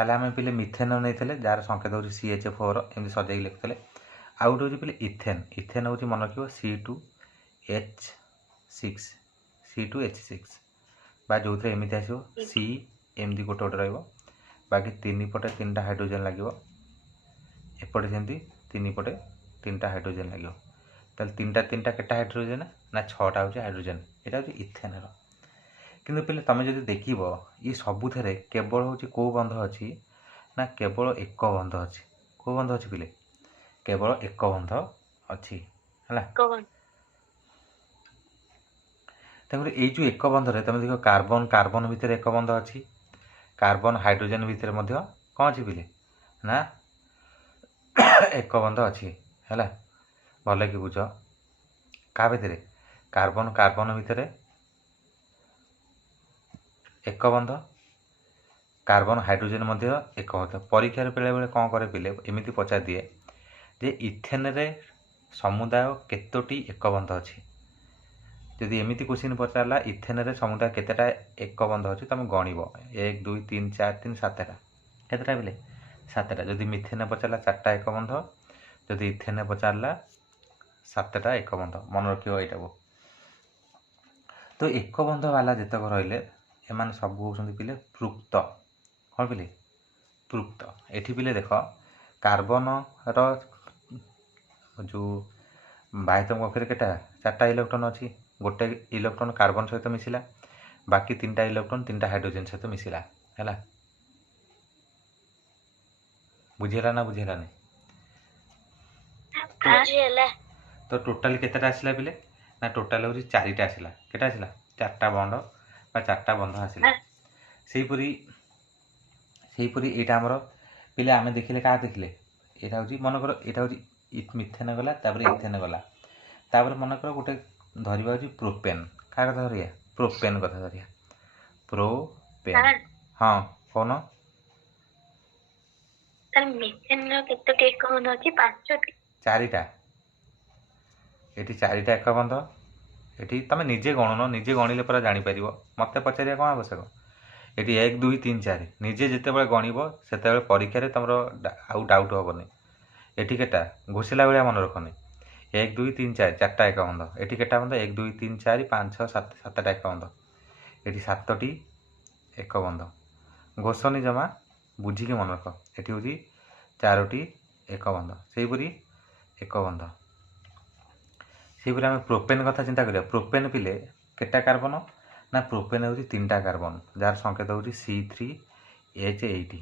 ताले आम पिले मिथेन नहीं जार संकेत हो CH4 एमती सजाई लिखुले। आउ गोटे हूँ पिले इथेन। इथेन हूँ मन रखिए C2H6 C2H6 बा जो थे एमती आसो सी एमती गोटे गोटे बाकी तीन पटे तीन टा हाइड्रोजेन लगे एपटे सेमती तीन पटे तीन टा हाइड्रोजेन लगे ताल तीन टा केटा हाइड्रोजेन ना 6टा हूँ हाइड्रोजेन यहाँ हूँ इथेन किंतु पिले तुम जो देख ये सबुथे केवल हूँ कौ बंध अच्छी ना केवल एक बंध अच्छी कौ बंध अच्छी पिले केवल एक बंध अच्छी है तेणुक ये जो एक बंधरे तुम देख कार्बन कार्बन भितर एक बंध अच्छी कार्बन हाइड्रोजेन भितर कौन अच्छी पिले ना एक बंध अच्छी है भल कि बुझ क्या भितर कार्बन कार्बन भितर एक बंध कार्बन हाइड्रोजेन एक बंध परीक्षा बेले बेले कौन करे पिले एमती पचार दिए जे इथेन रे समुदाय केतोटी एक बंध अच्छी जदि एमती क्वेश्चन पचारा इथेन रे समुदाय केतेटा एक बंध अच्छी तुम गणव 1 2 3 4 3 7टा केतेटा पिले 7टा जदि मिथेन पचारा 4टा एक बंध जदि इथेन पचारा 7टा एक बंध मन रखियो एटा को। तो एक बंध वाला जितक रहिले एमान सब होउछन्ति पिले पृक्त कौन पिले पृक्त एठी पिले देख कार्बन रो जो बाह्यतम कक्षे केटा 4टा इलेक्ट्रॉन अच्छी गोटे इलेक्ट्रॉन कार्बन सहित मिसिला बाकी 3टा इलेक्ट्रॉन 3टा हाइड्रोजन सहित मिसिला है बुझेला ना बुझेला नहीं तो टोटाल केतेटा आसिला पिले ना टोटाल हूँ 4टा आसिला केटा आसिला 4टा बंध बा 4टा बंध आसिला सेहीपरी यहाँ आमर पिले आम देखिले क्या देखिले यहाँ हूँ मनकर यहाँ हूँ मिथेन गला इथेन गला मनकर गोटे धरवा हूँ प्रोपेन क्या कथा धरिया प्रोपेन कथा धरिया प्रोपेन हाँ कौन चारिटा ये 4टा एक बंध ये तुम निजे गणुन निजे गणिले पूरा जापर मत पचार कौन आवश्यक ये 1 2 3 4 निजे जिते गणव से परीक्षा तुम आउ डाउट हेनी ये केटा घोषिला भाया मन रखनी 1 2 3 4 4टा एक बंध ये केटा बंध 1 2 3 4 5 6 7 7टा एक बंध ये 7टी एक बंध घोषनी जमा बुझिकी मन रख ये हूँ 4टी एक बंध सेहीपरी एक बंध सेहीपरी आम प्रोपेन कथा चिंता करिया प्रोपेन पिले केटा कार्बन ना प्रोपेन हूँ 3टा कार्बन जार संकेत हूँ C3H8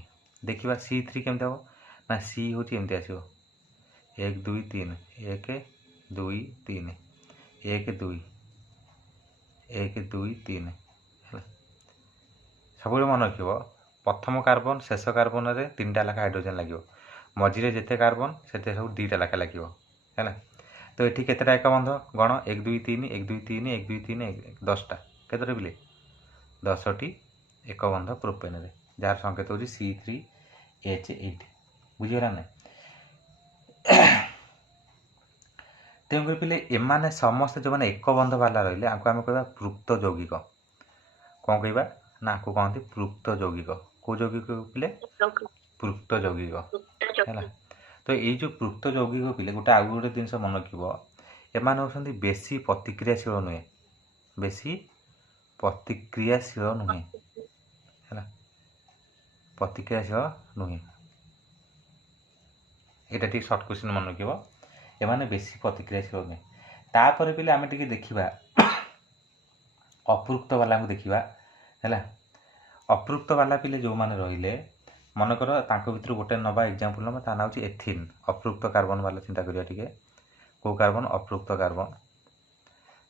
देखा C3 केमती हम ना सी हूँ एमती आसो 1 2 3 1 2 3 1 2 1 2 3 सब मन रख प्रथम कार्बन शेष कार्बन में 3टा लेखा हाइड्रोजेन लगे मझे जिते कार्बन से सब 2टा लेखा लगे है तो ये केतेटा एक बंध गण 1 2 3 1 2 3 1 2 3 10टा केतटा पिले 10टी एक बंध प्रोपेन रे जार संकेत हूँ C3H8 बुझीगला ना तेणुक पिले एमाने समस्त जो मैंने एक बंध वाला रही आम कह पृक्त यौगिक कौन कहवा ना आपको कहते पृक्त यौगिक कौ यौगिक पिले पृक्त यौगिक है तो ये जो पृक्त यौगिक पिले गोटे आउ गोटे जिन मन रख एम होती बेसी प्रतिक्रियाशील नुहे बेसी प्रतिक्रियाशील नुहे है प्रतिक्रियाशील नुहे यहाँ ठीक सर्ट क्वेश्चन मन रख एमाने बेसी प्रतिक्रियाशील नुहे तापर पिले आम टे देखा अपृक्त वाला को देखा है अपृक्त वाला पिले जो मैंने रहिले मनकर भर गोटे नवा एग्जांपल नवा ता ना हूँ एथिन अपृक्त कार्बन वाला चिंता करिया टिके कौ कार्बन अपृक्त कार्बन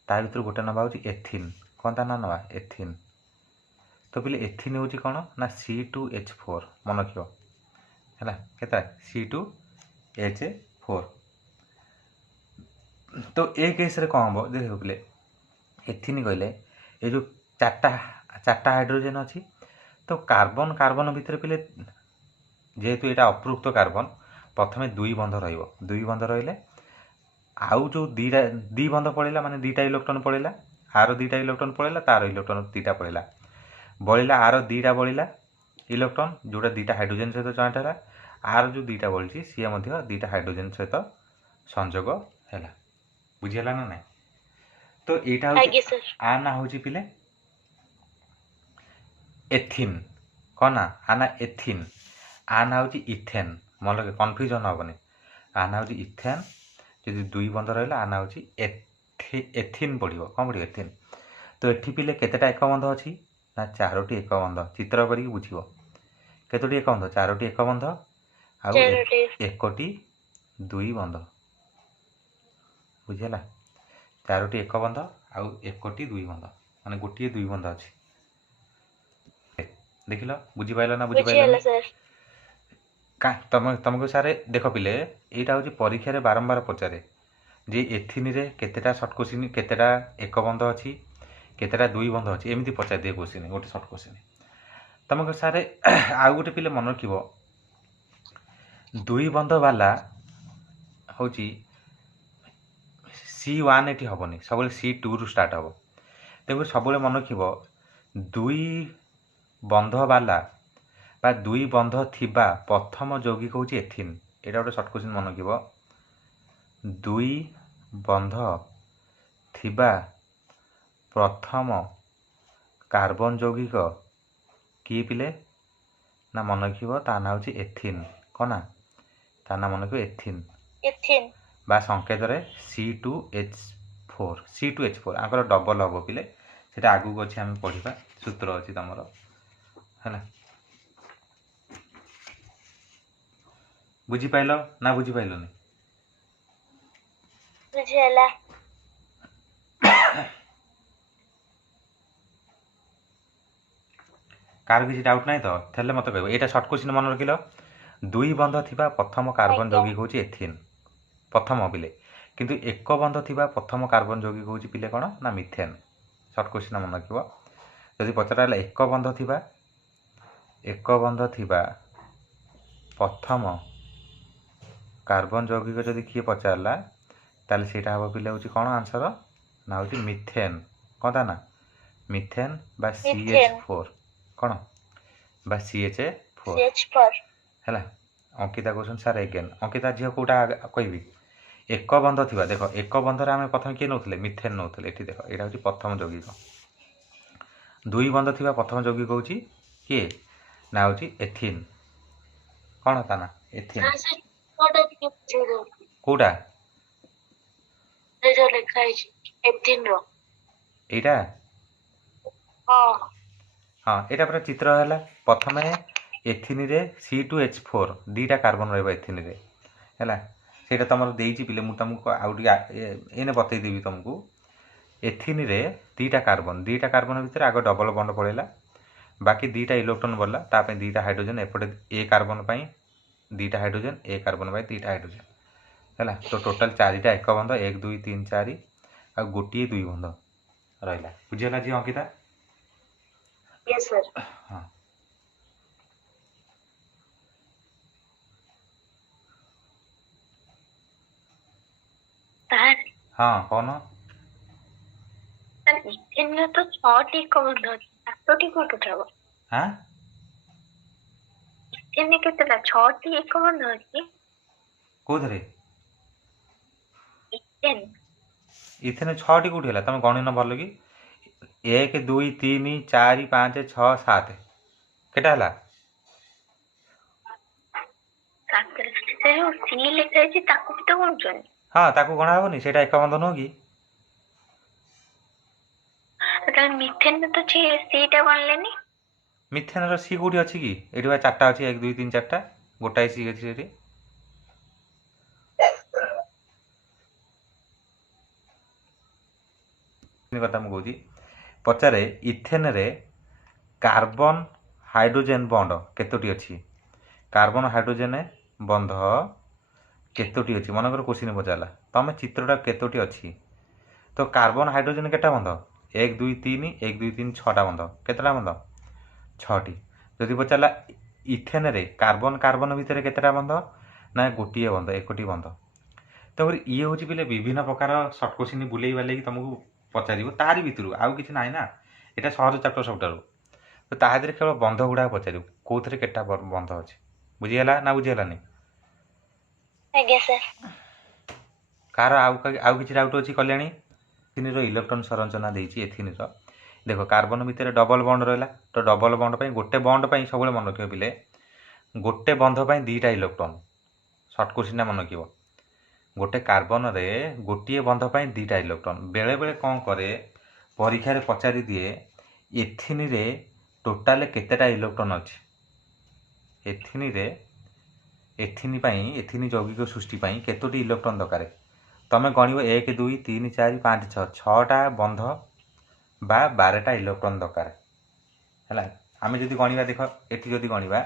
ता भर गोटे नवा हूँ एथिन कौन ता ना नवा एथिन तो पिले एथिन हूँ कौन ना C2H4 मन रख है केता C2H4 तो ए केस रे कौन हम देख पिले एथिन कहले ये जो 4टा हाइड्रोजेन अच्छी तो कार्बन कार्बन भितर पिले जेहेतु यहाँ अपृक्त कार्बन प्रथम 2 बंध रही रही आउ जो दी बंध पड़ेगा माने 2टा इलेक्ट्रॉन पड़ेगा आर 2टा इलेक्ट्रॉन पड़ेगा तार इलेक्ट्रॉन 2टा पड़ेगा बड़ा आर 2टा बड़ा इलेक्ट्रॉन जोटा दुटा हाइड्रोजन सहित जॉइंट है आर जो दुटा बोलছি सी मध्य दुटा हाइड्रोजन सहित संजोग है बुझीगला ना ना तो यहाँ हूँ आ ना हूँ पिले एथिन कौन ना आ ना एथिन आ ना हूँ इथेन मन लगे कन्फ्यूजन हेनी आ ना हूँ इथेन जो दुई बंध रहा आ ना हूँ एथिन पड़ो कौन पड़ो एथिन तो ये पिले केतेटा एक बंध अच्छी ना 4टी एक बंध चित्र कर बुझे केतोटी एक बंध 4टी एक बंध आउ एकटी दुई बंध बुझीगला 4टी एक बंध आउ एकटी दुई बंध माने गोटे दुई बंध अच्छी देख लो बुझीपाल ना बुझीपाल का तुमको सारे देख पिले यहाँ हूँ परीक्षा बारंबार पचारे जे एथिन रे केतेटा सर्ट क्वेश्चन केतेटा एक बंध अच्छी केतेटा दुई बंध अच्छी एमती पचार दिए क्वेश्चन गोटे सर्ट क्वेश्चन तुमको सारे आउ गोटे पिले मन रख दुई बंध वाला हूँ C1 ये हेनी सब C2 रु स्टार्ट हम तेणु सब मन रख दुई बंध वाला बा दुई बंध थिबा प्रथम यौगिक हूँ एथिन यहाँ गोटे सर्ट क्वेश्चन मन रख दुई बंध थिबा प्रथम कार्बन यौगिक किए पिले ना मन रख ता ना हूँ एथिन कौन ना ता ना मन रख एथिन बा संकेत C2H4 आंकर डबल हम पिले से आगू अच्छे आम पढ़ा सूत्र अच्छी तुम है बुझीपाल ना बुझीपालनी कार किसी डाउट ना तो थे मत कह यहाँ सर्ट क्वेश्चन मन रखिल दुई बंध थिबा प्रथम कार्बन यौगिक हूँ एथिन प्रथम पिले किंतु एक बंध थिबा प्रथम कार्बन यौगिक हूँ पिले कौन ना मिथेन सर्ट क्वेश्चन मन रख जदि पचार एक बंध थिबा प्रथम कार्बन यौगिक जदि किए पचारा ताल सीटा हम पिले हूँ कौन आंसर ना हूँ मिथेन कौन ता ना मिथेन बा CH4 कौन बा CH4 है अंकिता क्वेश्चन सार एगेन अंकिता झील कौटा कहबी एक बंध थिबा देख एक बंधर आम प्रथम किए नौले मिथेन नौले ये देख यहाँ हूँ प्रथम यौगिक दुई बंध थिबा प्रथम यौगिक हूँ किए ना हूँ एथिन कौन ता ना एथिन कौटा एटा हाँ यहाँ पूरा चित्र है प्रथम एथिन रे C2H4 दुईटा कार्बन रहा एथिन रे है से तुम देती पिले मुझे तुमको आने बतईदेवी तुमको एथिन रे दुईटा कार्बन भितर आग डबल बंड पड़ेगा बाकी दुईटा इलेक्ट्रॉन बढ़ला ताप दुईटा हाइड्रोजन एपटे ए कार्बन दुईटा हाइड्रोजन ए कार्बन दुईटा हाइड्रोजन है तो टोटाल 4टा एक बंध 1 2 3 4 आ गोटे दुई बंध रहा बुझीगला जी अंकिता हाँ हाँ कौन तो 6टी एक बंध अछि 7टी कोट उठाबो हाँ इने केतेला 6टी एक बंध अछि कोथरे इथेन 6टी कोठी है तुम गणन भल कि 1 2 3 4 5 6 7 केटा है सी लिखा है ताकू भी तो गणुचन हाँ ताकू गणा हेनी से एक बंध नुह कि मिथेन में तो सीटा गणलेनी मिथेन रो सी कोठी अछि कि एठी बा 4टा अछि 1 2 3 4टा गोटाए सी अछि एठी कथा मुझे कौची पचारे इथेन रे कार्बन हाइड्रोजेन बंड केतोटी अच्छी कार्बन हाइड्रोजेन बंध केतोटी अच्छी मनकर क्वेश्चन पचारा तुम चित्रटा केतोटी अच्छी तो कार्बन हाइड्रोजेन केटा बंध 1 2 3 1 2 3 6टा बंध केतटा बंध 6टी जदि पचारा इथेन रे कार्बन कार्बन भितर केतटा बंध ना गोटे बंध 1टी बंध तो ये हूँ पे विभिन्न प्रकार सर्ट क्वेश्चन बुले बाले तुमको पचार तारी भितर आउ कि ना ना यहाँ सहज चैप्टर सब तो ता देहरे केवल बंध गुड़ा पचारू कौन केटा बंध अच्छे बुझीगला ना बुझीगलानी आज्ञा सर कार आउ किसी डाउट अच्छी कल्याणी एथिन इलेक्ट्रॉन संरचना देती एथिन देख कार्बन भितर डबल बंड रहा तो डबल बंड गोटे बंड सब मन रखियो पिले गोटे बंध पर दीटा इलेक्ट्रॉन सर्ट क्वेश्चन मन रखियो गोटे कार्बन रे गोटे बंध पर दीटा इलेक्ट्रॉन बेले बेले कौन करे परीक्षा रे पचारि दिए एथिन रे टोटाल केतेटा इलेक्ट्रॉन अच्छे एथिन रे एथिन यौगिक सृष्टि केतोटी इलेक्ट्रॉन दरकार तमें गणव 1 2 3 4 5 6 6टा बंध बा 12टा इलेक्ट्रॉन दरकार है आम जदि गणवा देख एटी जदि गणवा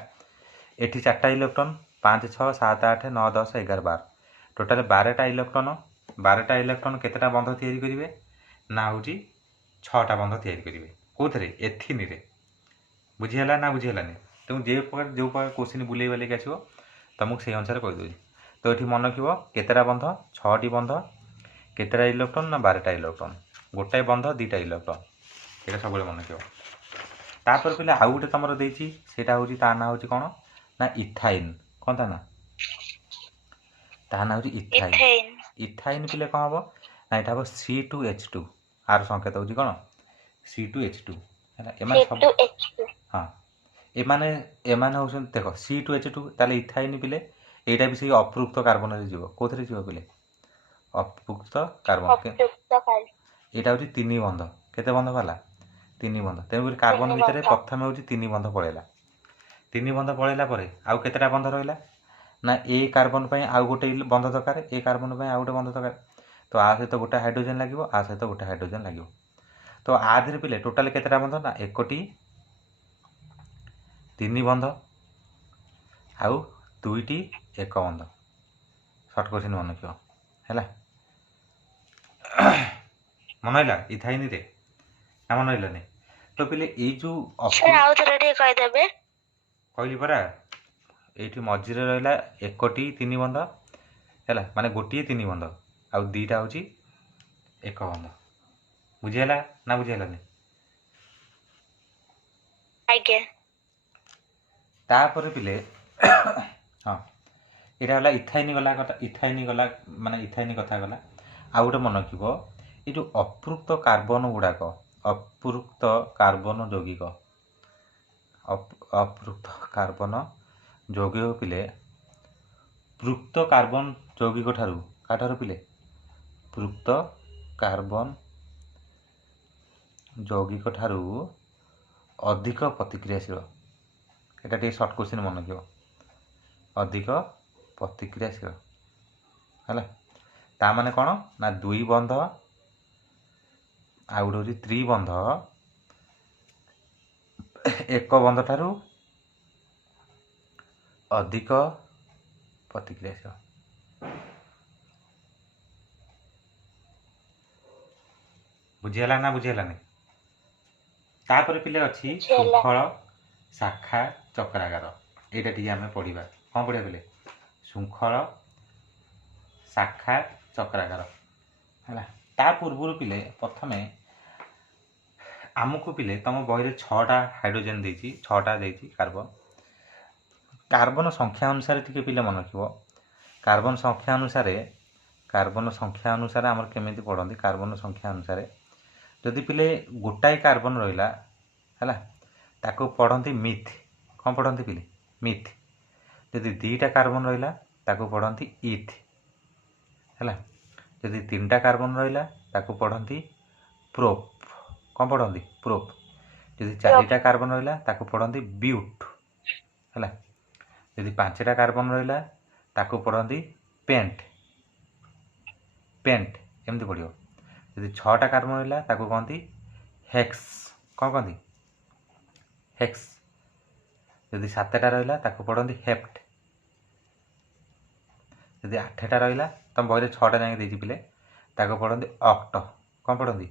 एटी 4टा इलेक्ट्रॉन 5 6 7 8 9 10 11 12 टोटाल 12टा इलेक्ट्रॉन केतेटा बंध तैयारी करेंगे ना हूँ 6टा बंध तैयारी करेंगे कौन एथिन रे बुझीगला ना बुझीगलानी तुम जो प्रकार क्वेश्चन बुले बाले आसो तुमको से अनुसार कहीदे तो ये मन रखिए केतेटा बंध 6टी बंध केतेटा इलेक्ट्रॉन ना 12टा इलेक्ट्रॉन गोटाए बंध 2टा इलेक्ट्रॉन ये सब मन रखिए तापर पे आउ गोटे तुम देती सेटा हूँ ता ना हूँ कौन ना इथाइन कौन ता ना हूँ इथाइन इथाइन पिले कौन हम ना यहाँ हम C2H2 आर संकेत हूँ कौन C2H2 है सब हाँ एमाने हूँ देख C2H2 ताले इथाइन पिले एटा भी सही अपृक्त कार्बन रे जीव कोथरे जीव पिले अपृक्त कार्बन एटा हूँ 3 बंध केते बंध वाला 3 बंध तेणुक कार्बन भितर प्रथम हूँ 3 बंध पड़ेगा 3 बंध पड़ेगा आउ केतेटा बंध रहा ना ए कार्बन पर आउ गोटे बंध दरकार ए कार्बन पर आउ गोटे बंध दरकार तो आ सहित गोटे हाइड्रोजन लगे आ सहित गोटे हाइड्रोजन लगे तो आ धीरे पिले टोटाल केतेटा बंध ना 1टी 3 बंध आउ 2टी 1 बंध सर्ट क्वेश्चन मन रखियो है मन रहा इथाइन रे ना मन रहा तो पिले ये जो कहली परा ये मझे रहा 1टी 3 बंध है माने गोटे 3 बंध आउ 2टा हूँ 1 बंध बुझीगला ना बुझीगलानी तापर पिले हाँ यहाँ है इथाइन गला माने इथाइन कथा गला आउ गोटे मन रखिब ये जो अपृक्त कार्बन गुड़ाक अपृक्त कार्बन यौगिक अपृक्त कार्बन यौगिक पिले पृक्त कार्बन यौगिक ठारू काठारू पिले पृक्त कार्बन यौगिक ठारू अधिक प्रतिक्रियाशील एटा टे सर्ट क्वेश्चन मन रखिब अधिक प्रतिक्रियाशील है ता माने कौन ना 2 बंध आउ गोटे 3 बंध 1 बंध ठारू अधिक प्रतिक्रियाशील बुझीगला ना बुझीगलानी तापर पिले अच्छी शृंखल शाखा चक्रागार यहाँ टी आम पढ़ा कौन पढ़ा पिले शृंखल शाखा चक्रागार है ता पूर्व पिले प्रथमे आमको पिले तुम बही 6टा हाइड्रोजन देती 6टा देती कार्बन कार्बन संख्या अनुसार टी पिले मन रख कार्बन संख्या अनुसार आमर केमी पढ़ती कार्बन संख्या अनुसार जदि पिले गोटाए कार्बन रहा है ताको पढ़ती मिथ कौन पढ़ती पिले मिथ जदि 2टा कार्बन रहा ताको पढ़ती इथ है जदि 3टा कार्बन रहा ताको पढ़ती प्रोप कौन पढ़ती प्रोप जदि 4टा कार्बन रहा ताको पढ़ती ब्यूट है जदि 5टा कार्बन रहा ताको पढ़ती पेंट पेंट एमती पढ़ो जदि 6टा कार्बन रहा ताको कहती हेक्स कौन कहती हेक्स जदि 7टा रहा ताको पढ़ती हेप्ट जदि 8टा रहा तुम बही 6टा जाए देती पिले ताको पढ़ती ऑक्ट कौन पढ़ती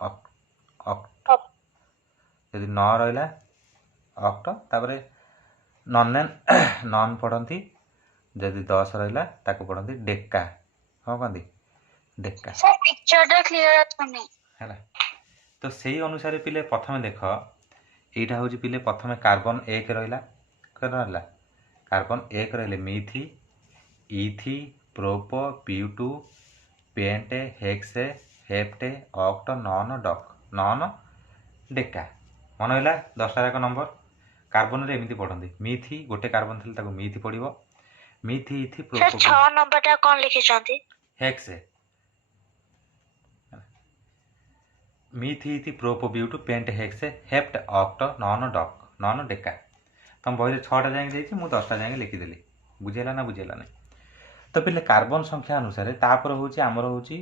ऑक्ट जदि 9 रहा ऑक्ट तापर नॉन पढ़ती जदि 10 रहा ताको पढ़ती डेका कौन कहती डेका है तो से अनुसार पिले प्रथम देख এইটা হচ্ছে পিলে প্রথমে কার্বন 1 রহিলা কেন রহিলা কার্বন 1 রহিলে মিথি ইথি প্রোপ পিউ2 পেন্টে হেক্সে হেপ্টে অক্ট নন ডক নন ডেକା মনে হইলা 10ଟା ଯାକ ନମ୍ବର କାର୍ବନରେ ଏମିତି ପଢ଼ନ୍ତି ମିଥି ଗୋଟେ କାର୍ବନ ଥିଲେ ତାକୁ ମିଥି ପଡ଼ିବ ମିଥି ଇଥି ସାର୍ ପ୍ରୋପ 6 ନମ୍ବରଟା କଣ ଲେଖିଛନ୍ତି? ହେକ୍ସେ ମିଥି ଇଥି ପ୍ରୋପ ବିଉଟୁ ପେଣ୍ଟ ହେକ୍ସେ ହେପ୍ଟ ଅକ୍ଟ ନନ ଡକ୍ ନନ ଡେକା ତମ ବହିରେ 6ଟା ଯାଇକି ଦେଇଛି ମୁଁ 10ଟା ଯାଇକି ଲେଖିଦେଲି ବୁଝିହେଲା ନା ବୁଝିହେଲାନି ତ ପିଲେ କାର୍ବନ ସଂଖ୍ୟା ଅନୁସାରେ ତାପରେ ହେଉଛି ଆମର ହେଉଛି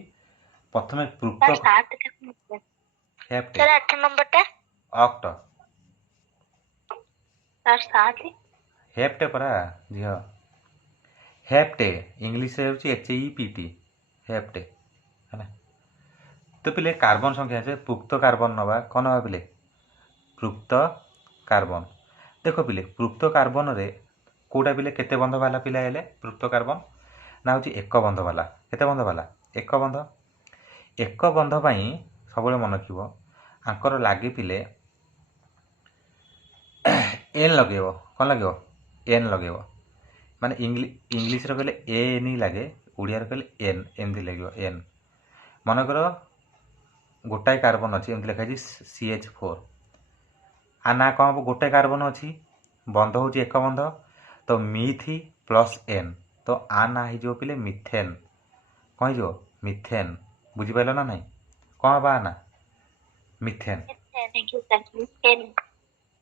ପ୍ରଥମେ ପୃକ୍ତ ସାର୍ 7ଟା କଣ? ହେପ୍ଟେ ସାର୍ 8 ନମ୍ବରଟା ଅକ୍ଟ ସାର୍ 7 ହେପ୍ଟେ ପରା ଝିଅ ହେପ୍ଟେ ଇଂଲିଶରେ ହେଉଛି HEPT ହେପ୍ଟେ ହେଲା ତ ପିଲେ କାର୍ବନ ସଂଖ୍ୟା ଅଛି ପୃକ୍ତ କାର୍ବନ ନେବା କ'ଣ ନେବା ପିଲେ ପୃକ୍ତ କାର୍ବନ ଦେଖ ପିଲେ ପୃକ୍ତ କାର୍ବନରେ କେଉଁଟା ପିଲେ କେତେ ବନ୍ଧ ବାଲା ପିଲା ହେଲେ ପୃକ୍ତ କାର୍ବନ ନା ହେଉଛି ଏକ ବନ୍ଧ ବାଲା କେତେ ବନ୍ଧ ବାଲା ଏକ ବନ୍ଧ ପାଇଁ ସବୁବେଳେ ମନେ ରଖିବ ଆଙ୍କର ଲାଗି ପିଲେ ଏନ୍ ଲଗେଇବ କ'ଣ ଲାଗିବ ଏନ୍ ଲଗେଇବ ମାନେ ଇଂଲିଶରେ କହିଲେ ଏନ୍ ଲାଗେ ଓଡ଼ିଆରେ କହିଲେ ଏନ୍ ଏମିତି ଲାଗିବ ଏନ୍ ମନେକର ଗୋଟାଏ କାର୍ବନ ଅଛି ଏମିତି ଲେଖା ହେଇଛି CH4 ଆ ନା କ'ଣ ହେବ ଗୋଟାଏ କାର୍ବନ ଅଛି ବନ୍ଧ ହେଉଛି ଏକ ବନ୍ଧ ତ ମିଥି ପ୍ଲସ୍ ଏନ୍ ତ ଆ ନା ହେଇଯିବ ପିଲେ ମିଥେନ୍ କ'ଣ ହେଇଯିବ ମିଥେନ୍ ବୁଝିପାରିଲ ନା ନାହିଁ କ'ଣ ହେବ ଆ ନା ମିଥେନ୍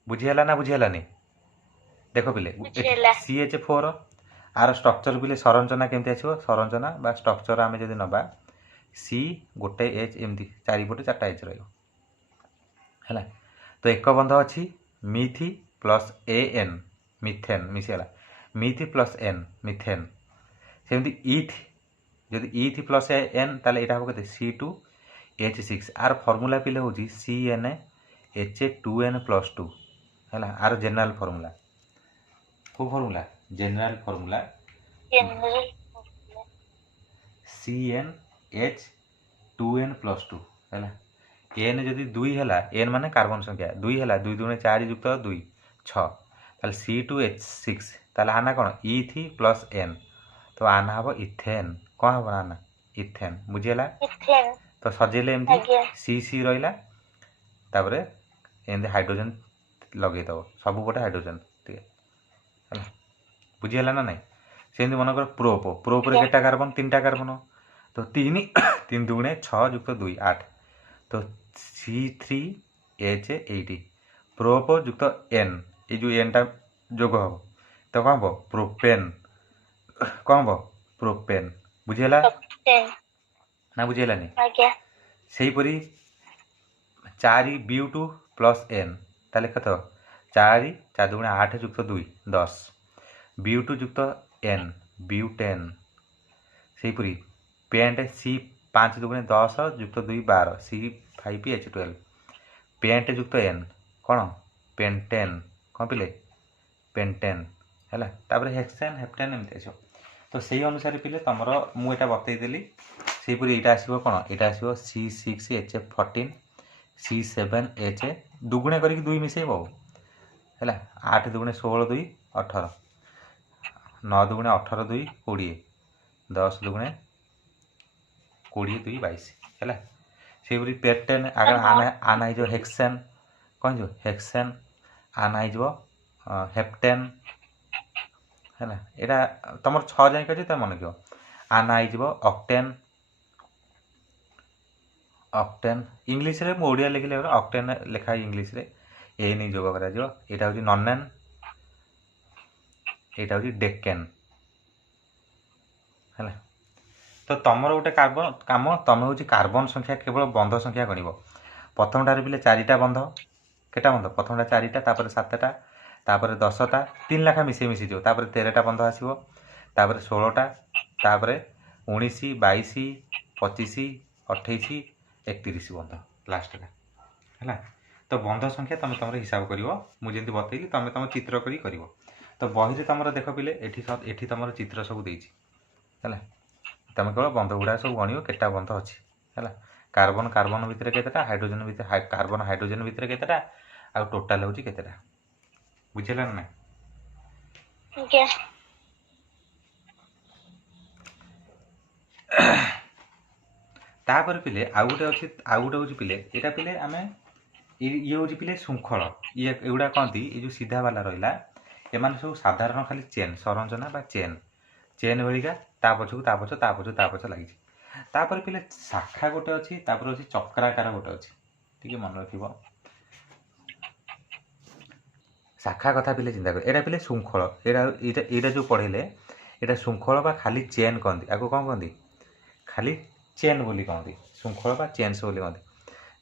ବୁଝିହେଲା ନା ବୁଝିହେଲାନି ଦେଖ ପିଲେ CH4 ଆର ଷ୍ଟ୍ରକ୍ଚର ପିଲେ ସଂରଚନା କେମିତି ଆସିବ ସଂରଚନା ବା ଷ୍ଟ୍ରକ୍ଚର ଆମେ ଯଦି ନେବା ସି ଗୋଟେ H ଏମିତି ଚାରିପଟେ 4ଟା H ରହିବ ହେଲା ତ ଏକ ବନ୍ଧ ଅଛି ମିଥି ପ୍ଲସ୍ AN ମିଥେନ୍ ମିଶିଗଲା ମିଥି ପ୍ଲସ୍ ଏନ୍ ମିଥେନ୍ ସେମିତି ଇଥି ଯଦି ଇଥି ପ୍ଲସ୍ ଏନ୍ ତାହେଲେ ଏଇଟା ହେବ କେତେ C2H6 ଆର ଫର୍ମୁଲା ପିଲେ ହେଉଛି CnH2n+2 ହେଲା ଆର ଜେନେରାଲ ଫର୍ମୁଲା କେଉଁ ଫର୍ମୁଲା ଜେନେରାଲ ଫର୍ମୁଲା CnH2n+2 ହେଲା n ଯଦି 2 ହେଲା n ମାନେ କାର୍ବନ ସଂଖ୍ୟା 2 ହେଲା 2 ଦୁଗୁଣେ 4 ଯୁକ୍ତ 2 6 ତାହେଲେ C2H6 ତାହେଲେ ଆନା କ'ଣ ଇଥି ପ୍ଲସ୍ ଏନ୍ ତ ଆନା ହେବ ଇଥେନ୍ କ'ଣ ହେବ ଆନା ଇଥେନ୍ ବୁଝିହେଲା ତ ସଜେଇଲେ ଏମିତି ସି ରହିଲା ତାପରେ ଏମିତି ହାଇଡ୍ରୋଜେନ୍ ଲଗେଇଦେବ ସବୁପଟେ ହାଇଡ୍ରୋଜେନ୍ ଟିକେ ହେଲା ବୁଝିହେଲା ନା ନାହିଁ ସେମିତି ମନେକର ପ୍ରୋପରେ କେତେଟା କାର୍ବନ 3ଟା କାର୍ବନ ତ 3 ଦୁଗୁଣେ 6 ଯୁକ୍ତ 2 8 ତ C3H8 ପ୍ରୋପ ଯୁକ୍ତ ଏନ୍ ଏଇ ଯେଉଁ ଏନ୍ଟା ଯୋଗ ହେବ ତ କ'ଣ ହେବ ପ୍ରୋପେନ୍ କ'ଣ ହେବ ପ୍ରୋପେନ୍ ବୁଝିହେଲା ନା ବୁଝିହେଲାନି ସେହିପରି 4 ବିଉ2 ପ୍ଲସ୍ ଏନ୍ ତାହେଲେ କେତେ 4 ଦୁଗୁଣେ 8 ଯୁକ୍ତ 2 10 ବିଉ2 ଯୁକ୍ତ ଏନ୍ ବିଉ10 ସେହିପରି ପେଣ୍ଟ C5 ଦୁଗୁଣେ 10 ଯୁକ୍ତ 2 12 C5H12 ପେଣ୍ଟ ଯୁକ୍ତ ଏନ୍ କ'ଣ ପେଣ୍ଟେନ୍ କ'ଣ ପିଲେ ପେଣ୍ଟେନ୍ ହେଲା ତାପରେ ହେକ୍ସେନ୍ ହେପ୍ଟେନ୍ ଏମିତି ଆସିବ ତ ସେଇ ଅନୁସାରେ ପିଲେ ତୁମର ମୁଁ ଏଇଟା ବତେଇଦେଲି ସେହିପରି ଏଇଟା ଆସିବ କ'ଣ ଏଇଟା ଆସିବ C6H14 C7H ଦୁଗୁଣେ କରିକି 2 ମିଶାଇବ ଆଉ ହେଲା 8 ଦୁଗୁଣେ 16 2 18 9 ଦୁଗୁଣେ 18 2 20 10 ଦୁଗୁଣେ 20 2 22 ହେଲା ସେହିପରି ପେଣ୍ଟେନ୍ ଆଗ ଆନା ହେଇଯିବ ହେକ୍ସେନ୍ କ'ଣ ହେଇଯିବ ହେକ୍ସେନ୍ ଆନା ହେଇଯିବ ହେପ୍ଟେନ୍ ହେଲା ଏଇଟା ତୁମର 6 ଯାଇକି ଅଛି ତୁମେ ମନେ ରଖିବ ଆନା ହେଇଯିବ ଅକ୍ଟେନ୍ ଇଂଲିଶରେ ମୁଁ ଓଡ଼ିଆ ଲେଖିଲେ ଅକ୍ଟେନ୍ ଲେଖା ଇଂଲିଶରେ ଏ ନେଇ ଯୋଗ କରାଯିବ ଏଇଟା ହେଉଛି ନନେନ୍ ଏଇଟା ହେଉଛି ଡେକେନ୍ ହେଲା ତ ତୁମର ଗୋଟେ କାମ ତୁମେ ହେଉଛି କାର୍ବନ ସଂଖ୍ୟା କେବଳ ବନ୍ଧ ସଂଖ୍ୟା ଗଣିବ ପ୍ରଥମଟାରେ ପିଲେ 4ଟା ବନ୍ଧ କେଟା ବନ୍ଧ ପ୍ରଥମଟା 4ଟା ତାପରେ 7ଟା ତାପରେ 10ଟା 3 ଲେଖା ମିଶିଯିବ ତାପରେ 13ଟା ବନ୍ଧ ଆସିବ ତାପରେ 16ଟା ତାପରେ 19 22 25 28 31 ବନ୍ଧ ଲାଷ୍ଟଟା ହେଲା ତ ବନ୍ଧ ସଂଖ୍ୟା ତୁମେ ତୁମର ହିସାବ କରିବ ମୁଁ ଯେମିତି ବତେଇଲି ତୁମେ ତୁମ ଚିତ୍ର କରି କରିବ ତ ବହିରେ ତୁମର ଦେଖ ପିଲେ ଏଠି ତୁମର ଚିତ୍ର ସବୁ ଦେଇଛି ହେଲା ତୁମେ କେବଳ ବନ୍ଧ ଗୁଡ଼ାକ ସବୁ ଗଣିବ କେତେଟା ବନ୍ଧ ଅଛି ହେଲା କାର୍ବନ ଭିତରେ କେତେଟା ହାଇଡ୍ରୋଜେନ୍ ଭିତରେ କାର୍ବନ ହାଇଡ୍ରୋଜେନ୍ ଭିତରେ କେତେଟା ଆଉ ଟୋଟାଲ ହେଉଛି କେତେଟା ବୁଝିହେଲା ନା? ଆଜ୍ଞା। ତାପରେ ପିଲେ ଆଉ ଗୋଟେ ହେଉଛି ପିଲେ ଏଇଟା ପିଲେ ଆମେ ଇଏ ହେଉଛି ପିଲେ ଶୃଙ୍ଖଳ। ଏଗୁଡ଼ା କହନ୍ତି ଏଇ ଯେଉଁ ସିଧା ବାଲା ରହିଲା ଏମାନେ ସବୁ ସାଧାରଣ ଖାଲି ଚେନ୍ ସଂରଚନା ବା ଚେନ୍ ଭଳିକା ତା ପଛକୁ ତା ପଛ ଲାଗିଛି। ତାପରେ ପିଲେ ଶାଖା ଗୋଟେ ଅଛି, ତାପରେ ଅଛି ଚକ୍ରାକାର ଗୋଟେ ଅଛି। ଟିକେ ମନେ ରଖିବ ଶାଖା କଥା ପିଲେ ଚିନ୍ତା କର। ଏଇଟା ପିଲେ ଶୃଙ୍ଖଳ। ଏଇଟା ଯେଉଁ ପଢ଼େଇଲେ ଏଇଟା ଶୃଙ୍ଖଳ ବା ଖାଲି ଚେନ୍ କହନ୍ତି। ଆକୁ କ'ଣ କହନ୍ତି? ଖାଲି ଚେନ୍ ବୋଲି କହନ୍ତି। ଶୃଙ୍ଖଳ ବା ଚେନ୍ସ ବୋଲି କହନ୍ତି।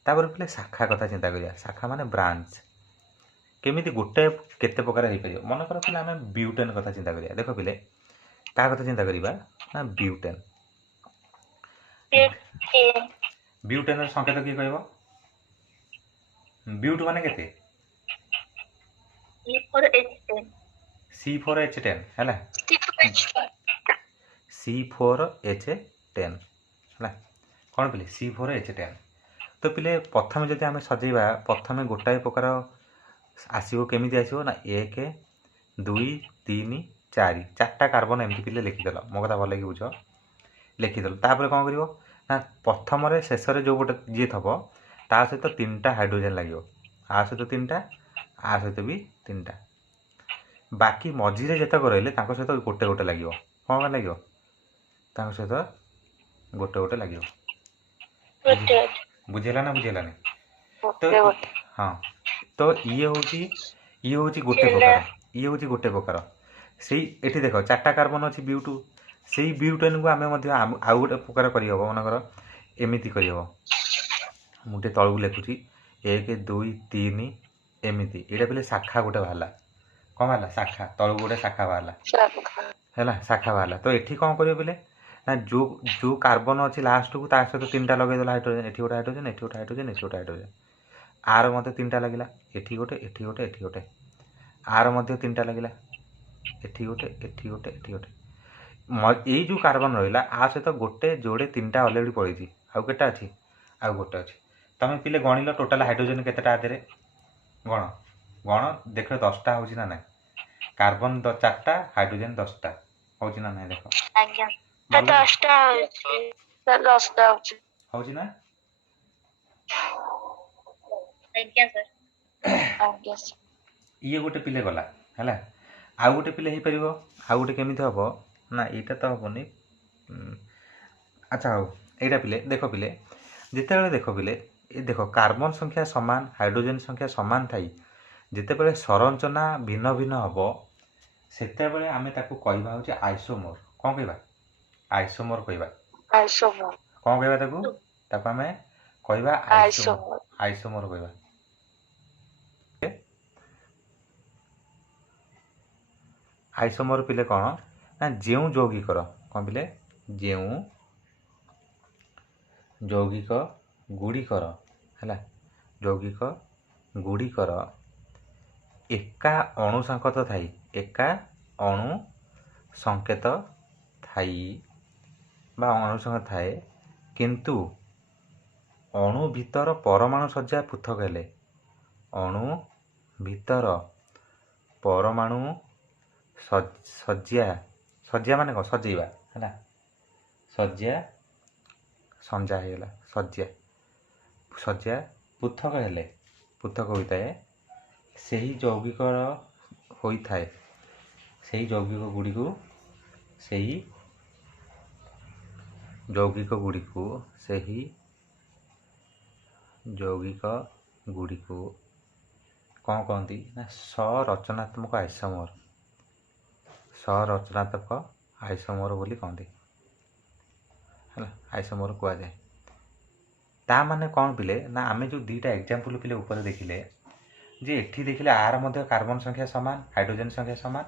ତାପରେ ପିଲେ ଶାଖା କଥା ଚିନ୍ତା କରିବା। ଶାଖା ମାନେ ବ୍ରାଞ୍ଚ। କେମିତି ଗୋଟେ କେତେ ପ୍ରକାର ହେଇପାରିବ। ମନେକର ପିଲେ ଆମେ ବିଉଟେନ୍ କଥା ଚିନ୍ତା କରିବା। ଦେଖ ପିଲେ କାହା କଥା ଚିନ୍ତା କରିବା ନା ବିଉଟେନ୍। ବିଉଟେନ୍ର ସଂକେତ କିଏ କହିବ? ବିଉଟ ମାନେ କେତେ? C4H10 ହେଲା। C4H10 ହେଲା। କ'ଣ ପିଲେ? C4H10। ତ ପିଲେ ପ୍ରଥମେ ଯଦି ଆମେ ସଜେଇବା, ପ୍ରଥମେ ଗୋଟାଏ ପ୍ରକାର ଆସିବ। କେମିତି ଆସିବ ନା 1 2 3 4 ଚାରିଟା କାର୍ବନ ଏମିତି ପିଲେ ଲେଖିଦେଲ। ମୋ କଥା ଭଲକି ବୁଝ। ଲେଖିଦେଲ। ତାପରେ କ'ଣ କରିବ ନା ପ୍ରଥମରେ ଶେଷରେ ଯେଉଁ ଗୋଟେ ଯିଏ ଥବ ତା ସହିତ 3ଟା ହାଇଡ୍ରୋଜେନ୍ ଲାଗିବ। ଆ ସହିତ 3ଟା, ଆ ସହିତ ବି 3ଟା। ବାକି ମଝିରେ ଯେତେକ ରହିଲେ ତାଙ୍କ ସହିତ ଗୋଟେ ଗୋଟେ ଲାଗିବ। କ'ଣ ଲାଗିବ? ତାଙ୍କ ସହିତ ଗୋଟେ ଲାଗିବ। ବୁଝିହେଲା ନା ବୁଝିହେଲାନି? ତ ହଁ, ତ ଇଏ ହେଉଛି ଗୋଟେ ପ୍ରକାର। ଇଏ ହେଉଛି ଗୋଟେ ପ୍ରକାର। ସେଇ ଏଠି ଦେଖ 4ଟା କାର୍ବନ ଅଛି ବିଉଟ। ସେଇ ବିଉଟେନ୍କୁ ଆମେ ମଧ୍ୟ ଆଉ ଗୋଟେ ପ୍ରକାର କରିହେବ। ମନେକର ଏମିତି କରିହେବ। ମୁଁ ଟିକେ ତଳକୁ ଲେଖୁଛି 1 2 3 ଏମିତି। ଏଇଟା ପିଲେ ଶାଖା ଗୋଟେ ବାହାରିଲା। କ'ଣ ବାହାରିଲା? ଶାଖା। ତଳକୁ ଗୋଟେ ଶାଖା ବାହାରିଲା ହେଲା। ଶାଖା ବାହାରିଲା। ତ ଏଠି କ'ଣ କରିବ ପିଲେ ନା ଯେଉଁ କାର୍ବନ ଅଛି ଲାଷ୍ଟକୁ ତା ସହିତ 3ଟା ଲଗେଇଦେଲା ହାଇଡ୍ରୋଜେନ୍। ଏଠି ଗୋଟେ ହାଇଡ୍ରୋଜେନ୍, ଏଠି ଗୋଟେ ହାଇଡ୍ରୋଜେନ୍, ଏଠି ଗୋଟେ ହାଇଡ୍ରୋଜେନ୍। ଆର ମଧ୍ୟ 3ଟା ଲାଗିଲା। ଏଠି ଗୋଟେ, ଏଠି ଗୋଟେ, ଏଠି ଗୋଟେ। ଆର ମଧ୍ୟ 3ଟା ଲାଗିଲା। ଏଠି ଗୋଟେ, ଏଠି ଗୋଟେ, ଏଠି ଗୋଟେ। ଏଇ ଯେଉଁ କାର୍ବନ ରହିଲା ଆ ସହିତ ଗୋଟେ ଯୋଡ଼େ 3ଟା ଅଲରେଡ଼ି ପଳେଇଛି। ଆଉ କେତେଟା ଅଛି? ଆଉ ଗୋଟେ ଅଛି। ତମେ ପିଲେ ଗଣିଲ ଟୋଟାଲ ହାଇଡ୍ରୋଜେନ୍ କେତେଟା ଆଦେହରେ? ଗଣ ଦେଖ 10ଟା ହେଉଛି ନା ନାହିଁ? କାର୍ବନ 4ଟା, ହାଇଡ୍ରୋଜେନ୍ 10ଟା ହେଉଛି ନା ନାହିଁ? ଦେଖ। ଆଜ୍ଞା। 10ଟା ହେଉଛି। 10ଟା ହେଉଛି। ହେଉଛି ନା? ଆଜ୍ଞା ସାର୍। ଆଜ୍ଞା ସାର୍। ଇଏ ଗୋଟେ ପିଲେ ଗଲା ହେଲା। ଆଉ ଗୋଟେ ପିଲେ ହେଇପାରିବ। ଆଉ ଗୋଟେ କେମିତି ହେବ ନା ଏଇଟା ତ ହେବନି। ଆଚ୍ଛା ହଉ। ଏଇଟା ପିଲେ ଦେଖ ପିଲେ ଯେତେବେଳେ ଦେଖ ପିଲେ ଦେଖ କାର୍ବନ ସଂଖ୍ୟା ସମାନ, ହାଇଡ୍ରୋଜେନ୍ ସଂଖ୍ୟା ସମାନ ଥାଇ ଯେତେବେଳେ ସଂରଚନା ଭିନ୍ନ ଭିନ୍ନ ହେବ ସେତେବେଳେ ଆମେ ତାକୁ କହିବା ହେଉଛି ଆଇସୋମର। କ'ଣ କହିବା? ଆଇସୋମର କହିବା। ଆଇସୋମର। କ'ଣ କହିବା ତାକୁ? ତାକୁ ଆମେ କହିବା ଆଇସୋମର କହିବା। ଆଇସୋମର ପିଲେ କ'ଣ ନା ଯେଉଁ ଯୌଗିକର କ'ଣ ପିଲେ ଯେଉଁ ଯୌଗିକ ଗୁଡ଼ିକର ହେଲା ଯୌଗିକ ଗୁଡ଼ିକର ଏକା ଅଣୁ ସଂକେତ ଥାଇ ବା ଅଣୁ ସଂକେତ ଥାଏ କିନ୍ତୁ ଅଣୁ ଭିତର ପରମାଣୁ ସଜ୍ଜା ପୃଥକ ହେଲେ ଅଣୁ ଭିତର ପରମାଣୁ ସଜ୍ଜା ମାନେ କ'ଣ? ସଜେଇବା ହେଲା। ସଜ୍ଜା ହେଇଗଲା। ସଜ୍ଜା ପୃଥକ ହେଲେ ପୃଥକ ହୋଇଥାଏ ସେହି ଯୌଗିକର ହୋଇଥାଏ ସେହି ଯୌଗିକ ଗୁଡ଼ିକୁ ସେହି ଯୌଗିକ ଗୁଡ଼ିକୁ କ'ଣ କହନ୍ତି ନା ସଂରଚନାତ୍ମକ ଆଇସୋମର ବୋଲି କହନ୍ତି ହେଲା। ଆଇସୋମର କୁହାଯାଏ। ତା ମାନେ କ'ଣ ପିଲେ ନା ଆମେ ଯେଉଁ 2ଟା ଏକ୍ଜାମ୍ପଲ୍ ପିଲେ ଉପରେ ଦେଖିଲେ ଯେ ଏଠି ଦେଖିଲେ ଆର ମଧ୍ୟ କାର୍ବନ ସଂଖ୍ୟା ସମାନ, ହାଇଡ୍ରୋଜେନ୍ ସଂଖ୍ୟା ସମାନ।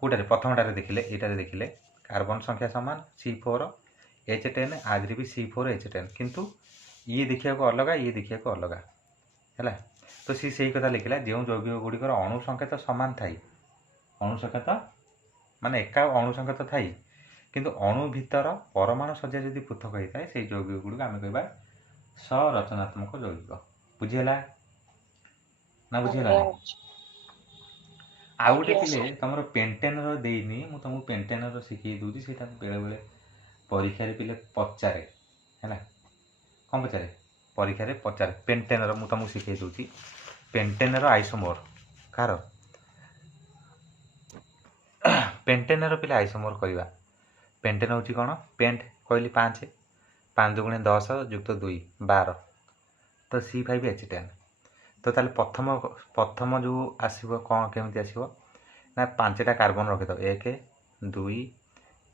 କେଉଁଟାରେ? ପ୍ରଥମଟାରେ ଦେଖିଲେ, ଏଇଟାରେ ଦେଖିଲେ କାର୍ବନ ସଂଖ୍ୟା ସମାନ C4H10, ଆଦିରେ ବି C4H10, କିନ୍ତୁ ଇଏ ଦେଖିବାକୁ ଅଲଗା, ଇଏ ଦେଖିବାକୁ ଅଲଗା ହେଲା। ତ ସିଏ ସେଇ କଥା ଲେଖିଲା ଯେଉଁ ଯୌଗିକ ଗୁଡ଼ିକର ଅଣୁ ସଂକେତ ସମାନ ଥାଇ, ଅଣୁ ସଂକେତ ମାନେ ଏକା ଅଣୁ ସଂକେତ ଥାଇ କିନ୍ତୁ ଅଣୁ ଭିତର ପରମାଣୁ ସଜ୍ଜା ଯଦି ପୃଥକ ହୋଇଥାଏ ସେଇ ଯୌଗିକ ଗୁଡ଼ିକୁ ଆମେ କହିବା ସଂରଚନାତ୍ମକ ଯୌଗିକ। ବୁଝିହେଲା? ना बुझीगला आउ गोटे पिले तुम पेंटेनर देनी मु तुमको पेंटेनर शिखई दूसरी से बेले बेले परीक्षा पिले पचारे है कौन पचारे परीक्षा पचारे पेंटेनर मु तुमको शिखई दूसरी पेंटेनर आइसोमोर कार पेंटेनर पिले आइसोमोर करवा पेंटेन हूँ कौन पेंट कहली 5 5 दुगुणे 10 युक्त 2 12 तो C5H10 तो ताले प्रथम जो आसो कौन केमी आसो ना 5टा कार्बन रखिद 1 2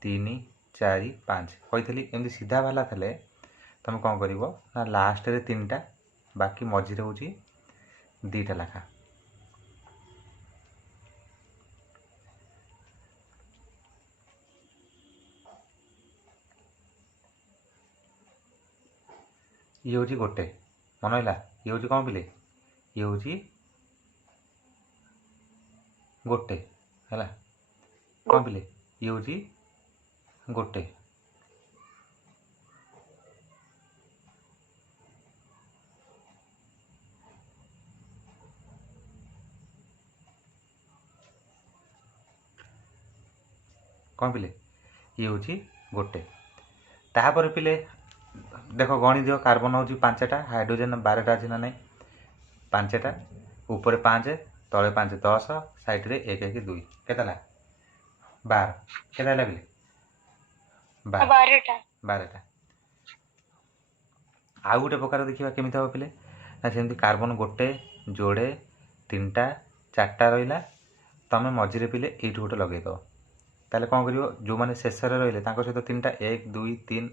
3 4 5 कही एमती सीधा बाला थे तुम कौन कर ना लास्ट रे 3टा बाकी मझे हूँ 2टा लेखा ये हूँ गोटे मन है ये हूँ कौन पिले ये हूँ गोटे है कौन पिले ये हूँ गोटे कौन पिले ये हूँ गोटे तापर पिले देख गणी दियो कार्बन हूँ 5टा हाइड्रोजेन 12टा अच्छी ना नहीं 5टा ऊपर 5 तले 5 10 साइड रे 1 1 2 केता 12 केता पिले 12टा आउ गोटे प्रकार देखा केमी हम पिले ना सेमती कार्बन गोटे जोड़े 3टा 4टा रहा तुम मझे पिले ये गोटे लगेद ताले कौन कर जो मैंने शेष रही सहित 3टा 1 2 3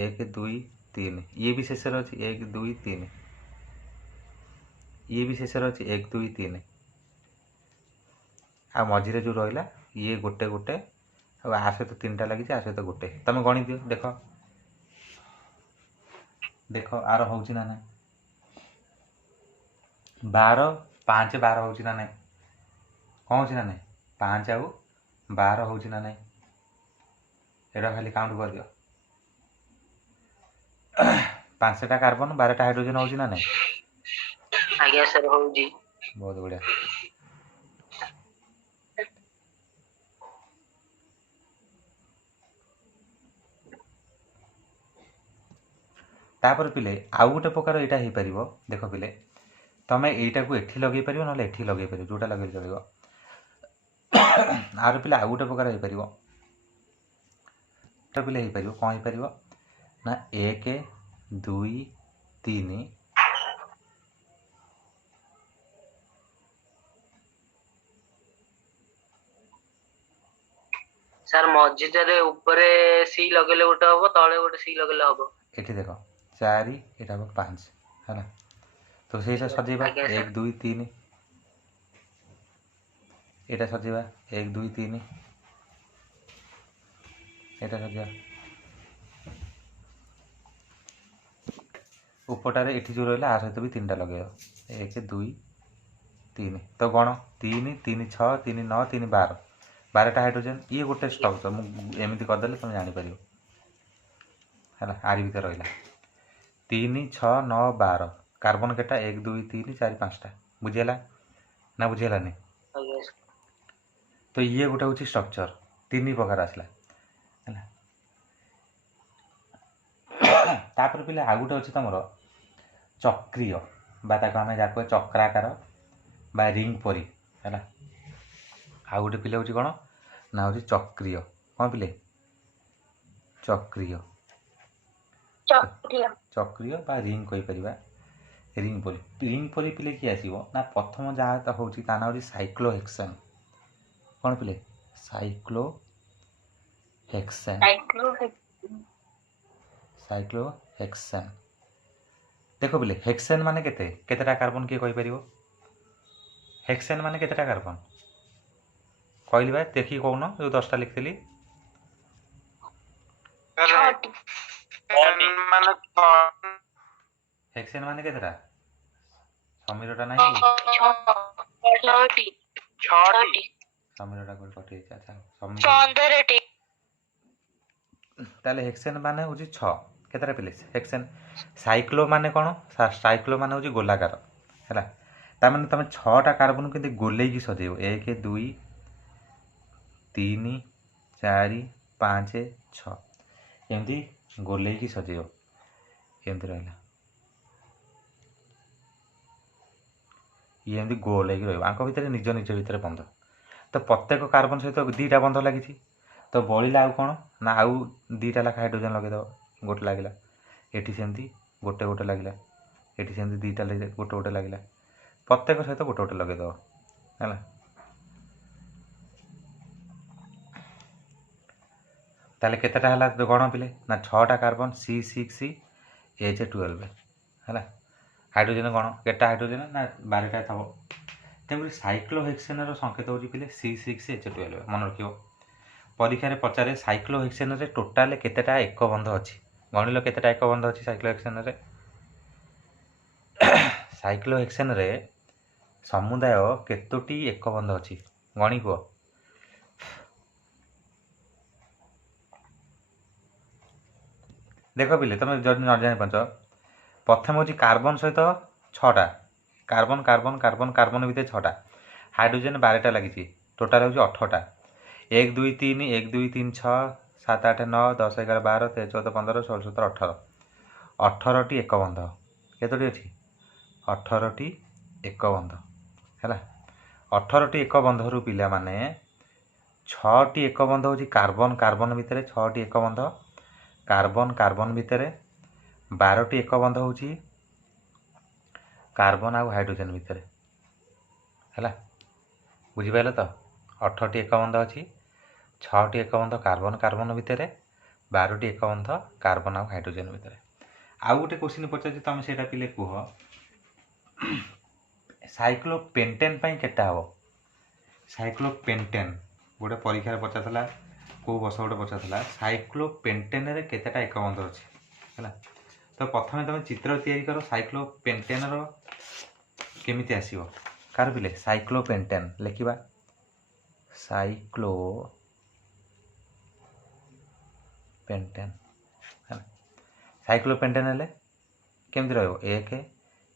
1 2 3 ये भी शेष अच्छी 1 2 3 ये भी शेष अच्छी 1 2 3 आ मझे जो रहा ये गोटे गोटे आ सहित 3टा लगी आ सहित गोटे तुम गणी दियो देख देख आर हूँ ना ना 12 5 12 हूँ ना ना कौन हो ना ना 5 आउ 12 हूँ ना ना एटा खाली काउंट कर दियो 5टा कार्बन 12टा हाइड्रोजन हूँ ना ना आज्ञा सर हूँ बहुत बढ़िया तापर पिले आउ गोटे प्रकार यहाँ हो पार देख पिले तुम यहीटा को एठी लगे पार ना एठी लगे पार जोटा लगे चलो आर पिले आउ गोटे प्रकार हो पार पिले हो पार कौन हो पार ना 1 2 3 सर मझे ऊपर सी लगे गोटे हम तले गोटे सी लगे हम ये देख 4 यहाँ हम 5 है तो से सजेबा 1 2 3 यहाँ सजेबा 1 2 3 यहाँ सजेबा उपटारे ये जो रहा आ सहित भी 3टा लगे 1 2 3 तो गण 3 3 6 3 9 3 12 12टा हाइड्रोजेन ये गोटे स्ट्रक्चर मुझे करदे तुम जापर है आरी भर रहा 3 6 9 12 कार्बन केटा 1 2 3 4 5टा बुझीगला ना बुझीगलानी तो ये गोटे हूँ स्ट्रक्चर 3 प्रकार आसला है तापर पिले आउ गोटे अच्छी तुम चक्रीय आम जहाँ कह चक्राकार बा रिंग परी है आउ गोटे पिले हूँ कौन ना हूँ चक्रीय कौन पिले चक्रीय चक्रीय बा रिंग कहीपर रिंग परी पिले किए आसो ना प्रथम जहाँ हूँ ता ना हूँ साइक्लोहेक्सेन कौन पिले साइक्लोहेक्सेन देख पिले हेक्सेन माने केतेटा कार्बन किए कहीपर हेक्सेन माने केतेटा कार्बन कहली भाई देखी कौन जो 10टा लिखी हेक्सेन माने केतेटा समीरटा नहीं समीरटा कोई कटि अच्छा समीर ताले हेक्सेन माने हूँ 6 केतेटा पिले हेक्सेन साइक्लो माने कौन साइक्लो माने हूँ गोलाकार है तार तुम 6टा कार्बन के गोलेकी सजेब 1 2 3 4 5 6 एमती गोलेकी सजेब एमती रहा ये एमती गोल हो रहा भितर निज निज भितर बंध तो प्रत्येक कार्बन सहित 2टा बंध लगी तो बड़ा आउ कौन ना आउ 2टा लाख हाइड्रोजन लगेदेव गोटे लगे ये सेमती गोटे गोटे लगे ये सेमती 2टा गोटे गोटे लगे प्रत्येक सहित गोटे गोटे लगेदेव है ताले केतेटा हला गण पिले ना 6टा कार्बन C6H12 है हाइड्रोजन गण केटा हाइड्रोजन ना 12टा थब तेमु साइक्लोहेक्सेन संकेत हो पिले C6H12 मन रखियो परीक्षा पचारे साइक्लोहेक्सेन रे टोटाल केतेटा एक बंध अच्छी गणिल केतेटा एक बंध अच्छी साइक्लोहेक्सेन रे साइक्लोहेक्सेन रे समुदाय केतोटी एक बंध अच्छी गणी कुह देख पिले तुम जब न जानी पाच प्रथम हूँ कार्बन सहित 6टा कार्बन कार्बन कार्बन कार्बन भितर 6टा हाइड्रोजन 12टा लगी टोटाल हूँ 18टा 1 2 3 1 2 3 6 7 8 9 10 11 12 13 14 15 16 17 18 18टी एक बंध केतोटी अच्छी 18टी एक बंध है 18टी एक बंधर पिला माने 6टी एक बंध हूँ कार्बन कार्बन भितर 6टी एक बंध कार्बन कार्बन भितर 12टी एक बंध हूँ कार्बन आउ हाइड्रोजन भितर है बुझिपाल तो 18टी एक बंध अच्छी 6टी एक बंध कार्बन कार्बन भितर 12टी एक बंध कार्बन आउ हाइड्रोजन भितर आउ गोटे क्वेश्चन पचार तुम से पिले कह साइक्लोपेंटेन केटा हम साइक्लोपेंटेन गोटे परीक्षा पचार कौ बस गोटे पचार साइक्लोपेंटेन रे केतेटा एक बंध अच्छी है तो प्रथम तुम चित्र तैयारी कर साइक्लोपेंटेन केमिति आसीबो कार पिले साइक्लोपेंटेन लिखिबा साइक्लोपेंटेन है साइक्लोपेंटेन हेले केमिति रहइबो 1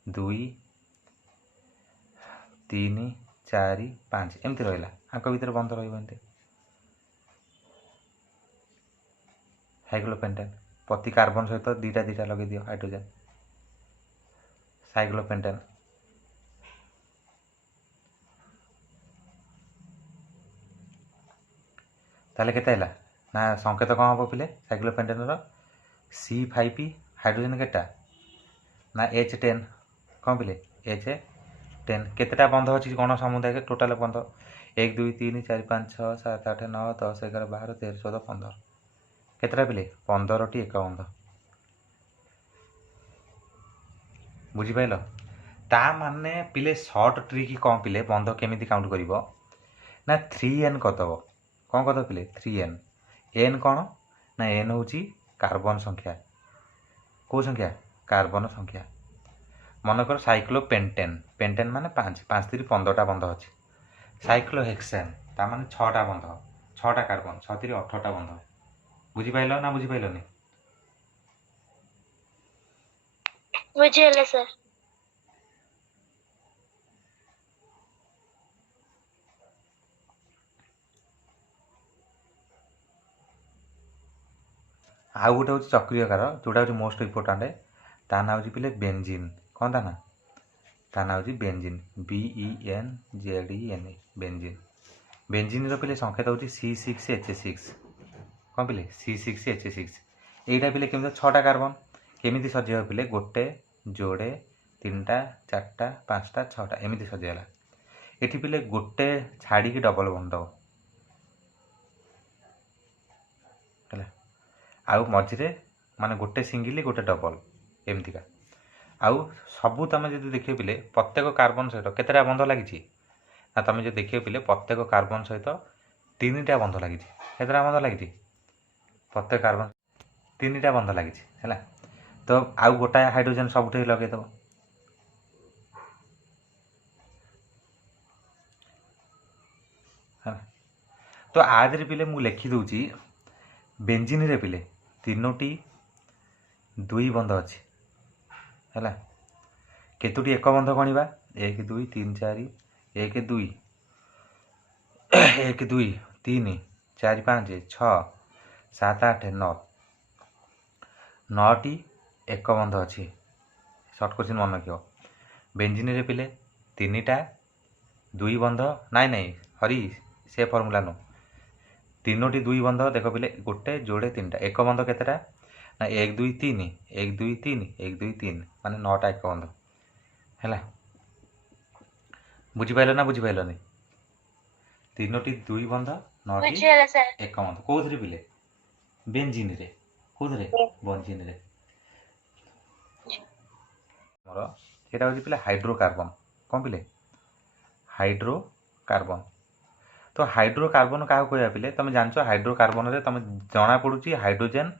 2 3 4 5 एमती रहिला आंक भीतर बंध रहिबो एमती साइक्लोपेंटेन प्रति कार्बन सहित 2टा 2टा लगे दियो हाइड्रोजन साइक्लोपेंटेन ताले केते हैला ना संकेत कौन हम पिले साइक्लोपेंटेन C5 हाइड्रोजन केटा ना H10 कौन पिले H10 केतेटा बंध अच्छी गण समुदाय के टोटाल बंध 1 2 3 4 5 6 7 8 9 10 11 12 13 14 15 केतेटा पिले 15टी एक बंध बुझिपाइल ता माने पिले शॉर्ट ट्रिक कौन पिले बंध केमिति काउंट करिवो ना 3n करदब कौन करदब पिले 3n n कौन ना n होची कार्बन संख्या को संख्या कार्बन संख्या मनकर साइक्लोपेंटेन पेंटेन माने 5 5 3 15टा बंध अच्छी साइक्लोहेक्सेन ता माने 6टा बंध 6टा कार्बन 6 3 18टा बंध बुझिपाइल ना बुझिपाइलनी बुझिले सर आउ गोटे हूँ चक्रीयकार जोटा हूँ मोस्ट इम्पोर्टाट ता ना हूँ पिले बेंजीन कौन ता ना हूँ बेंजीन BENZEN बेंजीन बेंजीन पिले संकेत हूँ C6H6 कौन पिले C6H6 यहीटा पिले केमी 6टा कार्बन केमी सजेब पिले गोटे जोड़े 3टा 4टा 5टा 6टा एमती सजेगला ये पिले गोटे छाड़ी डबल बंद दब है आउ मझे माने गोटे सिंगल गोटे डबल एमतीका आउ सबू तुम जो देखिए पिले प्रत्येक कार्बन सहित केतेटा बंध लगी ना तुम जो देखिए पिले प्रत्येक कार्बन सहित 3टा बंध लगी केतेटा बंध लगी प्रत्येक कार्बन 3टा बंध लगी है तो आउ गोटाए हाइड्रोजन सबुठ लगेदब तो आदि पिले मु लिखी दूची बेंजीन रे पिले 3टी 2 बंध अच्छी है केतोटी एक बंध गणिबा 1 2 3 4 1 2 1 2 3 4 5 6 7 8 9 9ଟି ଏକ ବନ୍ଧ ଅଛି। ସର୍ଟ କୋଶ୍ଚିନ୍ ମନେ ରଖିବ। ବେଞ୍ଜିନରେ ପିଲେ 3ଟା 2 ବନ୍ଧ ନାଇଁ ହରି ସେ ଫର୍ମୁଲା ନୁ 3ଟି 2 ବନ୍ଧ ଦେଖ ପିଲେ ଗୋଟେ ଯୋଡ଼େ 3ଟା ଏକ ବନ୍ଧ କେତେଟା ନା 1 2 3 1 2 3 1 2 3 ମାନେ 9ଟା ଏକ ବନ୍ଧ ହେଲା। ବୁଝିପାରିଲ ନା ବୁଝିପାରିଲନି? 3ଟି 2 ବନ୍ଧ 9ଟି ବୁଝିଗଲା ସାର୍। ଏକ ବନ୍ଧ କୋଉଥିରେ ପିଲେ ବେଞ୍ଜିନରେ କୋଉଥିରେ ବେଞ୍ଜିନରେ ଆମର ସେଇଟା ହେଉଛି ପିଲେ ହାଇଡ୍ରୋକାର୍ବନ। କ'ଣ ପିଲେ ହାଇଡ୍ରୋକାର୍ବନ। ତ ହାଇଡ୍ରୋକାର୍ବନ କାହାକୁ କହିବା ପିଲେ ତମେ ଜାଣିଛ ହାଇଡ୍ରୋକାର୍ବନରେ ତମେ ଜଣାପଡ଼ୁଛି ହାଇଡ୍ରୋଜେନ୍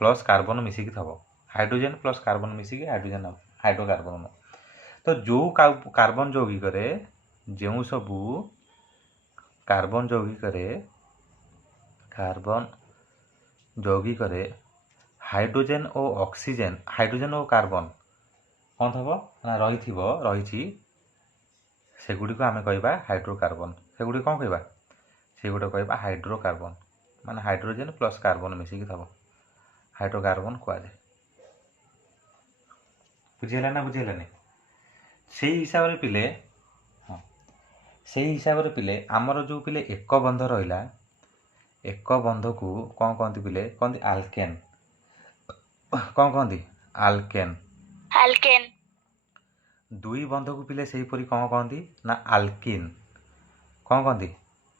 ପ୍ଲସ୍ କାର୍ବନ ମିଶିକି ଥବ। ହାଇଡ୍ରୋଜେନ୍ ପ୍ଲସ୍ କାର୍ବନ ମିଶିକି ହାଇଡ୍ରୋକାର୍ବନ। ତ ଯେଉଁ କାର୍ବନ ଯୌଗିକରେ ଯେଉଁ ସବୁ କାର୍ବନ ଯୌଗିକରେ ହାଇଡ୍ରୋଜେନ୍ ଓ ଅକ୍ସିଜେନ୍ ହାଇଡ୍ରୋଜେନ୍ ଓ କାର୍ବନ କ'ଣ ଥବ ନା ରହିଛି ସେଗୁଡ଼ିକୁ ଆମେ କହିବା ହାଇଡ୍ରୋକାର୍ବନ। ସେଗୁଡ଼ିକ କ'ଣ କହିବା ସେଗୁଡ଼ିକ କହିବା ହାଇଡ୍ରୋକାର୍ବନ ମାନେ ହାଇଡ୍ରୋଜେନ୍ ପ୍ଲସ୍ କାର୍ବନ ମିଶିକି ଥବ ହାଇଡ୍ରୋକାର୍ବନ କୁହାଯାଏ। ବୁଝିହେଲା ନା ବୁଝିହେଲାନି? ସେଇ ହିସାବରେ ପିଲେ ଆମର ଯେଉଁ ପିଲେ ଏକ ବନ୍ଧ ରହିଲା ଏକ ବନ୍ଧକୁ କ'ଣ କହନ୍ତି ପିଲେ କହନ୍ତି ଆଲକେନ୍। କ'ଣ କହନ୍ତି ଆଲକେନ୍। ଦୁଇ ବନ୍ଧକୁ ପିଲେ ସେହିପରି କ'ଣ କହନ୍ତି ନା ଆଲକିନ୍। କ'ଣ କହନ୍ତି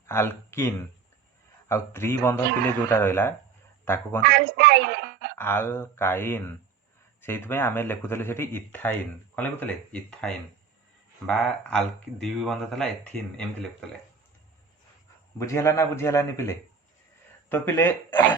ଆଲକିନ୍। ଆଉ ତ୍ରିବନ୍ଧ ପିଲେ ଯେଉଁଟା ରହିଲା ତାକୁ କହନ୍ତି ଆଲକାଇନ୍। ସେଇଥିପାଇଁ ଆମେ ଲେଖୁଥିଲେ ସେଠି ଇଥାଇନ୍। କ'ଣ ଲେଖୁଥିଲେ ଇଥାଇନ୍ ବା ଦୁଇ ବନ୍ଧ ଥିଲା ଏଥିନ୍ ଏମିତି ଲେଖୁଥିଲେ। ବୁଝିହେଲା ନା ବୁଝିହେଲାନି ପିଲେ? ତ ପିଲେ